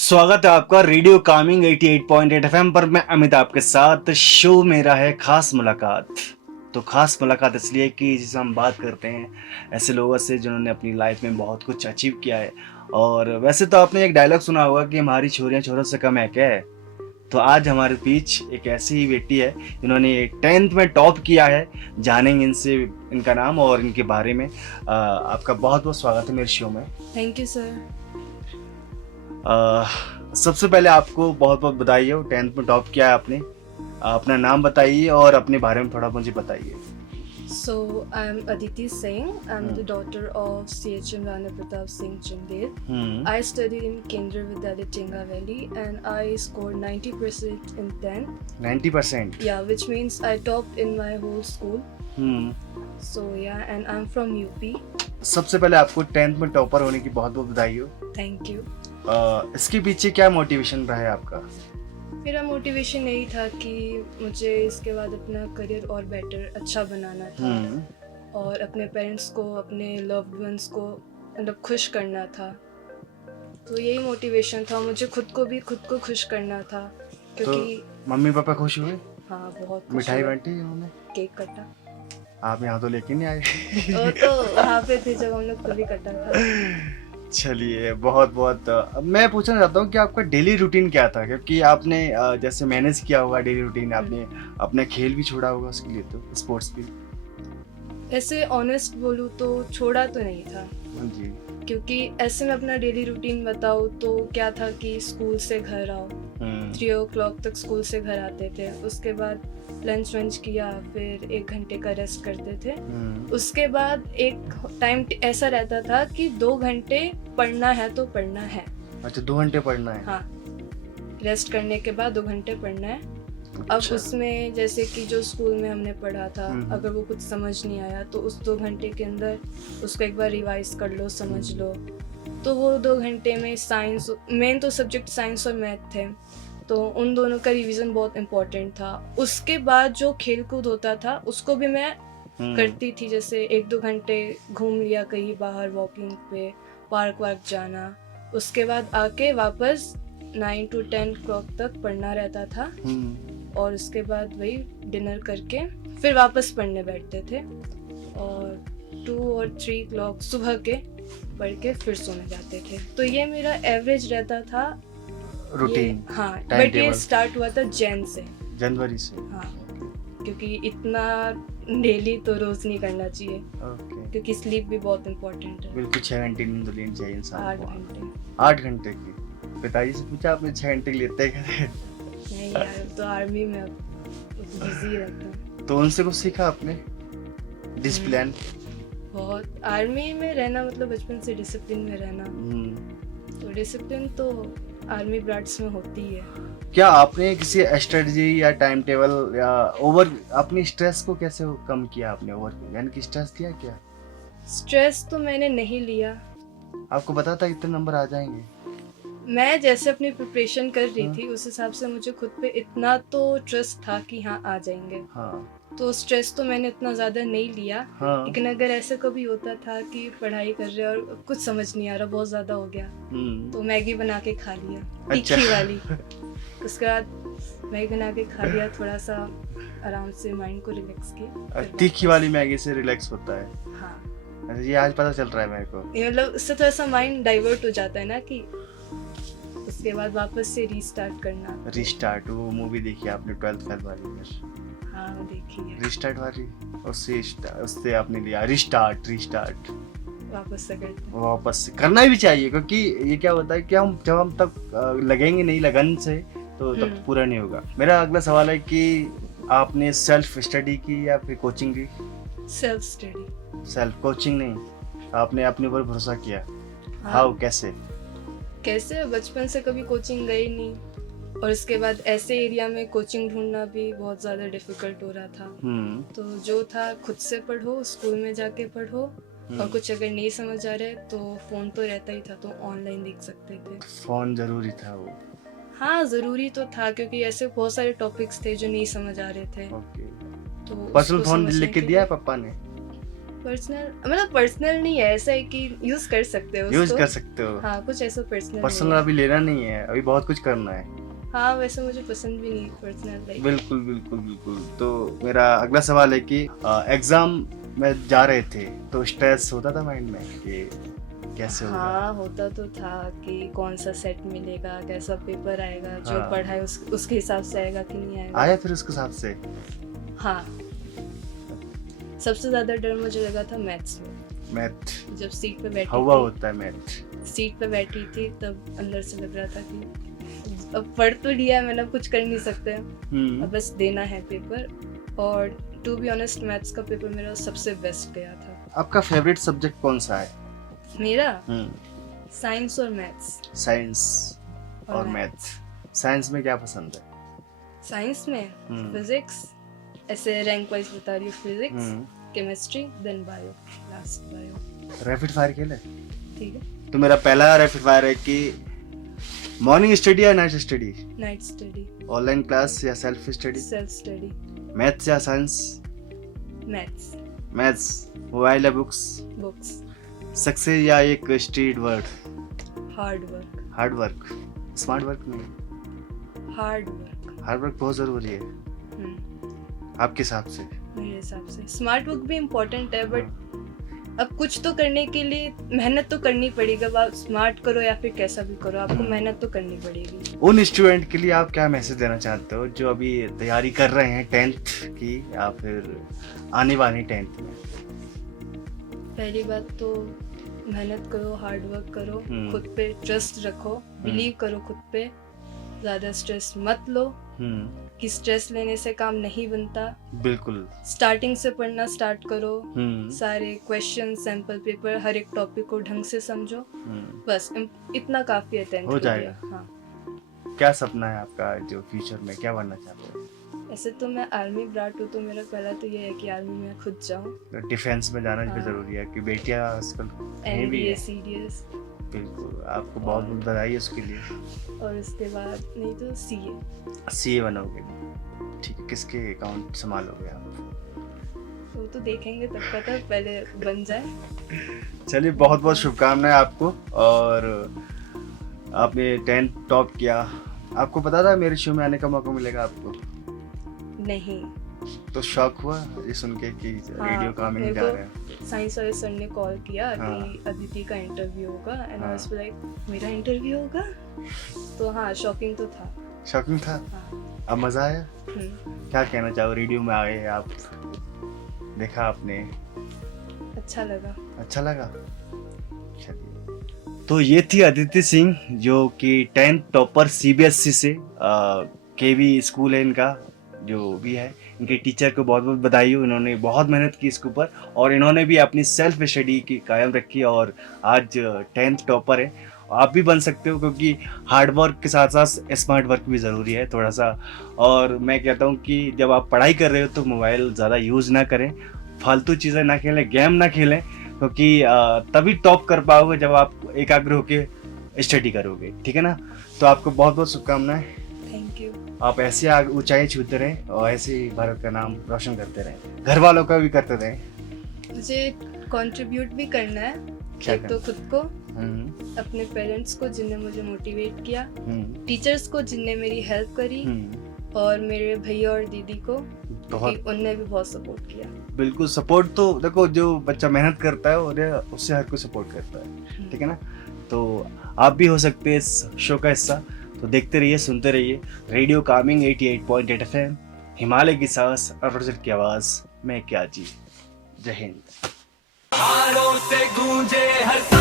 स्वागत है आपका रेडियो कामिंग 88.8 एफएम पर। मैं अमित आपके साथ। शो मेरा है खास मुलाकात। तो खास मुलाकात इसलिए कि जिसे हम बात करते हैं ऐसे लोगों से जिन्होंने अपनी लाइफ में बहुत कुछ अचीव किया है। और वैसे तो आपने एक डायलॉग सुना होगा कि हमारी छोरियां छोरों से कम है क्या है। तो आज हमारे बीच एक ऐसी ही बेटी है जिन्होंने 10th में टॉप किया है। जानेंगे इनसे इनका नाम और इनके बारे में। आपका बहुत बहुत स्वागत है मेरे शो में। Thank you sir. सबसे पहले आपको बहुत बहुत बधाई हो, 10th में टॉप किया है आपने। अपना नाम बताइए और अपने बारे में थोड़ा मुझे बताइए। So I'm Aditi Singh. I'm the daughter of CHM Rana Pratap Singh Chandel. I studied in Kendra Vidyalaya Tinga Valley and I scored 90% in 10th. 90%? Yeah, which means I topped in my whole school. So yeah, and I'm from UP. सबसे पहले आपको 10th में topper होने की बहुत बहुत बधाई हो। Thank you. इसके पीछे क्या मोटिवेशन रहा है आपका? मेरा मोटिवेशन यही था कि मुझे इसके बाद अपना करियर और बेटर अच्छा बनाना था और अपने पेरेंट्स को, अपने लव्ड वंस को मतलब खुश करना था। तो यही मोटिवेशन था। मुझे खुद को खुश करना था क्योंकि तो मम्मी पापा खुश हुए? हाँ, बहुत खुश मिठाई हुए। बांटी उन्होंने? केक कटा। आप यहाँ तो लेके नहीं आए? वो तो वहाँ पे थे जब हम लोग खुद ही कटा था। चलिए, बहुत बहुत मैं पूछना चाहता हूँ कि आपका डेली रूटीन क्या था, क्योंकि आपने जैसे मैनेज किया होगा डेली रूटीन, आपने अपना खेल भी छोड़ा होगा उसके लिए, तो स्पोर्ट्स भी। ऐसे ऑनेस्ट बोलूँ तो छोड़ा तो नहीं था जी। क्योंकि ऐसे में अपना डेली रूटीन बताऊँ तो क्या था कि स्कूल से घर आओ, 3 o'clock तक स्कूल से घर आते थे, उसके बाद लंच वंच किया, फिर 1 घंटे का रेस्ट करते थे। उसके बाद एक टाइम ऐसा रहता था कि 2 घंटे पढ़ना है तो पढ़ना है। अच्छा, 2 घंटे पढ़ना है? हाँ, रेस्ट करने के बाद 2 घंटे पढ़ना है। अच्छा। अब उसमें जैसे कि जो स्कूल में हमने पढ़ा था, अगर वो कुछ समझ नहीं आया तो उस 2 घंटे के अंदर उसको एक बार रिवाइज कर लो, समझ लो। तो वो 2 घंटे में साइंस, मेन तो सब्जेक्ट साइंस और मैथ थे, तो उन दोनों का रिवीजन बहुत इम्पोर्टेंट था। उसके बाद जो खेल कूद होता था उसको भी मैं करती थी, जैसे 1-2 घंटे घूम लिया कहीं बाहर वॉकिंग पे, पार्क वार्क जाना। उसके बाद आके वापस 9 to 10 o'clock तक पढ़ना रहता था और उसके बाद वही डिनर करके फिर वापस पढ़ने बैठते थे और 2 और 3 o'clock सुबह के पढ़ के फिर सोने जाते थे। तो ये मेरा एवरेज रहता था रूटीन। हाँ, बट ये स्टार्ट हुआ था जनवरी से। हाँ, क्योंकि इतना डेली तो रोज नहीं करना चाहिए। क्योंकि स्लीप भी बहुत इम्पोर्टेंट है। बिल्कुल, 6 घंटे नींद लेनी चाहिए इंसान 8 को। घंटे। 8 घंटे की? पिताजी से पूछा आपने 6 घंटे लेते हैं? नहीं यार, तो आर्मी में बिजी रहता हूँ। तो उनसे कुछ सीखा आपने? डिसिप्लिन? बहुत। आर्मी में रहना मतलब बचपन से डिसिप्लिन में रहना। तो डिसिप्लिन तो आर्मी ब्राड्स में होती है। क्या आपने किसी स्ट्रेटजी या टाइम टेबल या अपनी स्ट्रेस को कैसे कम किया आपने? यानी कि स्ट्रेस लिया क्या? स्ट्रेस तो मैंने नहीं लिया। आपको पता था इतने नंबर आ जाएंगे? मैं जैसे अपनी प्रिपरेशन कर रही थी उस हिसाब से मुझे खुद पे इतना तो ट्रस्ट था कि हाँ आ जाएंगे। तो स्ट्रेस तो मैंने इतना ज़्यादा नहीं लिया। लेकिन अगर ऐसा कभी होता था कि पढ़ाई कर रहे और कुछ समझ नहीं आ रहा, बहुत ज़्यादा हो गया, तो मैगी बना के खा लिया, तीखी वाली। उसके बाद मैगी बना के खा लिया, थोड़ा सा आराम से माइंड को रिलैक्स किया। तीखी वाली मैगी से रिलैक्स होता है? हाँ। अच्छा, ये आज पता चल रहा है मेरे को। मतलब उससे थोड़ा सा माइंड डाइवर्ट हो जाता है ना, कि उसके बाद वापस से रीस्टार्ट करना। रीस्टार्ट, वो मूवी देखी आपने 12th फेल वाली? हाँ, वो देखी है। रीस्टार्ट वाली, उससे आपने लिया रीस्टार्ट। वापस से करना भी चाहिए, क्योंकि ये क्या होता है कि जब हम तक लगेंगे नहीं लगन से तो तब पूरा नहीं होगा। मेरा अगला सवाल है कि आपने सेल्फ स्टडी की या फिर कोचिंग की? Self study. सेल्फ कोचिंग नहीं, आपने अपने ऊपर भरोसा किया? हाँ। हाउ, कैसे? बचपन से कभी कोचिंग गई नहीं और उसके बाद ऐसे एरिया में कोचिंग ढूंढना भी बहुत ज़्यादा डिफिकल्ट हो रहा था। तो जो था खुद से पढ़ो, स्कूल में जाके पढ़ो, और कुछ अगर नहीं समझ आ रहा है तो फ़ोन तो रहता ही था, तो ऑनलाइन देख सकते थे। फ़ोन ज़रूरी था वो? हाँ, ज़रूरी तो था क्योंकि ऐसे बहुत सारे टॉपिक्स थे जो नहीं समझ आ रहे थे। तो पर्सनल फ़ोन लेके दिया है पापा ने? पर्सनल मतलब पर्सनल नहीं है, ऐसा है कि यूज कर सकते हो यूज उसको। कर सकते हो। हाँ, कुछ ऐसा पर्सनल पर्सनल अभी लेना नहीं है, अभी बहुत कुछ करना है। हाँ, वैसे मुझे पसंद भी नहीं पर्सनल लाइक। बिल्कुल बिल्कुल बिल्कुल। तो मेरा अगला सवाल है कि एग्जाम में जा रहे थे तो स्ट्रेस होता था माइंड में कि कैसे होगा? हाँ, होता तो था कि कौन सा सेट मिलेगा, कैसा पेपर आएगा, जो हाँ। पढ़ा है उसके हिसाब से आएगा कि नहीं आएगा। आया फिर उसके हिसाब से? हाँ, सबसे ज्यादा डर मुझे लगा था मैथ्स में। मैथ जब सीट पे बैठी हवा थी, होता है मैथ। सीट पे बैठी थी तब अंदर से लग रहा था कि अब पढ़ तो लिया है मैंने, अब कुछ कर नहीं सकते, अब बस देना है पेपर। और टू बी ऑनेस्ट मैथ्स का पेपर मेरा सबसे बेस्ट गया था। आपका फेवरेट सब्जेक्ट कौन सा है? मेरा साइंस और मैथ्स। साइंस और मैथ। साइंस में क्या पसंद है? साइंस में फिजिक्स, ऐसे रैंक वाइज बता रही हूँ, physics, chemistry, then bio, last bio. Rapid fire खेले? ठीक है। तो मेरा पहला रैपिड फायर है कि मॉर्निंग स्टडी या night study? Night study. Online class या self study? Self study. Maths या साइंस? मैथ्स। मैथ्स। मोबाइल या बुक्स? बुक्स। सक्सेस या एक स्ट्रीट वर्ड? Hard work. Hard work. Smart work नहीं, हार्ड वर्क। हार्ड वर्क बहुत जरूरी है आपके हिसाब से? मेरे हिसाब से स्मार्ट वर्क भी इम्पोर्टेंट है, बट अब कुछ तो करने के लिए मेहनत तो करनी पड़ेगी। अब आप स्मार्ट करो या फिर कैसा भी करो, आपको मेहनत तो करनी पड़ेगी। उन स्टूडेंट के लिए आप क्या मैसेज देना चाहते हो जो अभी तैयारी कर रहे हैं 10th की या फिर आने वाली 10th में? पहली बात तो मेहनत करो, हार्ड वर्क करो, खुद पे ट्रस्ट रखो, बिलीव करो खुद पे, ज़्यादा स्ट्रेस मत लो कि स्ट्रेस लेने से काम नहीं बनता। बिल्कुल। स्टार्टिंग से पढ़ना स्टार्ट करो, सारे क्वेश्चन, सैंपल पेपर, हर एक टॉपिक को ढंग से समझो, बस इतना काफी है 10th हो के जाएगा। लिए। हाँ। क्या सपना है आपका जो फ्यूचर में क्या बनना चाहते हो? ऐसे तो मैं आर्मी ब्राट हूँ, तो मेरा पहला तो ये है कि आर्मी में खुद जाऊँ। डिफेंस में जाना भी हाँ। जरूरी है कि बेटियां आजकल कहीं भी NDA, है। CDS, बिल्कुल, आपको बहुत बहुत बधाई उसके लिए। और उसके बाद नहीं तो CA। CA बनोगे? ठीक है। किसके अकाउंट संभालोगे आप? वो तो देखेंगे तब पता, पहले बन जाए। चलिए, बहुत बहुत शुभकामनाएं आपको। और आपने 10th टॉप किया, आपको पता था मेरे शो में आने का मौका मिलेगा आपको? नहीं। तो शौक हुआ ये सुन के कि रेडियो कामिंग मेरे जा रहे हैं? को साइंस वाले सर ने कॉल किया हाँ। कि अदिति का इंटरव्यू होगा, एंड आई हाँ। वाज लाइक मेरा इंटरव्यू होगा, तो हाँ शॉकिंग तो था। शॉकिंग था। हाँ। अब मजा आया? हम्म। क्या कहना चाहो, रेडियो में आए आप, देखा आपने, अच्छा लगा। अच्छा लगा? चलिए, तो ये थी अदिति सिंह जो कि 10th टॉपर CBSE से, KV स्कूल है इनका जो भी है। इनके टीचर को बहुत बहुत बधाई हो, इन्होंने बहुत मेहनत की इसके ऊपर और इन्होंने भी अपनी सेल्फ स्टडी की कायम रखी और आज 10th टॉपर है। आप भी बन सकते हो, क्योंकि हार्ड वर्क के साथ साथ स्मार्ट वर्क भी ज़रूरी है थोड़ा सा। और मैं कहता हूँ कि जब आप पढ़ाई कर रहे हो तो मोबाइल ज़्यादा यूज़ ना करें, फालतू चीज़ें ना खेलें, गेम ना खेलें, क्योंकि तभी टॉप कर पाओगे जब आप एकाग्र होकर स्टडी करोगे। ठीक है ना? तो आपको बहुत बहुत शुभकामनाएं। Thank you. आप ऐसे ऊंचाई छूते रहें और ऐसे ही भारत का नाम रोशन करते रहें, घर वालों का भी करते रहें। मुझे कंट्रीब्यूट भी करना है, क्या एक तो खुद को, अपने पेरेंट्स को जिनने मुझे मोटिवेट किया, टीचर्स को जिनने मेरी हेल्प करी, और मेरे भैया और दीदी को, क्योंकि उनने भी बहुत सपोर्ट किया। बिल्कुल, सपोर्ट तो देखो, जो बच्चा मेहनत करता है और उससे हर कोई सपोर्ट करता है। ठीक है ना? तो आप भी हो सकते हैं इस शो का हिस्सा। तो देखते रहिए, सुनते रहिए रेडियो कामिंग 88.8 FM, हिमालय की सांस, अरुणाचल की आवाज में क्या जी। जय हिंद। से गूंजे हर सांस